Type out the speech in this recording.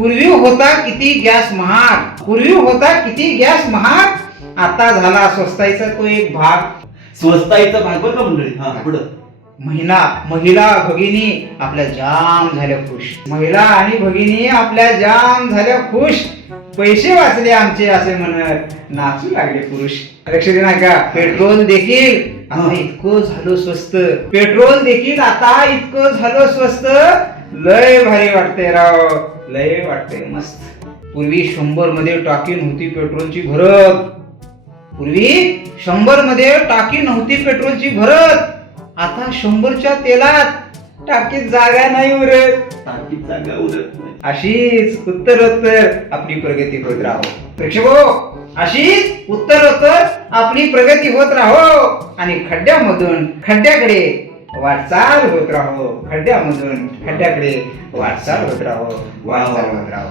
पूर्वी होता किती गॅस महाग, पूर्वी होता किती गॅस महाग, आता झाला स्वस्ताईचा तो एक भाग. स्वस्ताईचा भाग बरं का मंडळी. हा पुढं. महिला भगिनी आपल्या जाम झाल्या खुश, महिला आणि भगिनी आपल्या जाम झाल्या खुश, पैसे वाचले आमचे असे म्हणत नाचू लागले पुरुष. लक्ष दे ना का, पेट्रोल देखील आता इतकं झालं स्वस्त, पेट्रोल देखील आता इतकं झालं स्वस्त, लय भारी वाटतंय राव, लय वाटतंय मस्त. पूर्वी 100 मध्ये टाकी नव्हती पेट्रोलची भरत, पूर्वी 100 मध्ये टाकी नव्हती पेट्रोलची भरत, आता 100च्या तेलात टाकीत जागा नाही उरत, टाकीत जागा उरत नाही. अशीच उत्तरोत्तर आपली प्रगती होत राहो प्रेक्षको, अशीच उत्तरोत्तर आपली प्रगती होत राहो आणि खड्ड्यामधून खड्ड्याकडे वाटचाल होत राहो, खड्ड्यामधून खड्ड्याकडे वाटचाल होत राहो, वाटचाल होत राहो.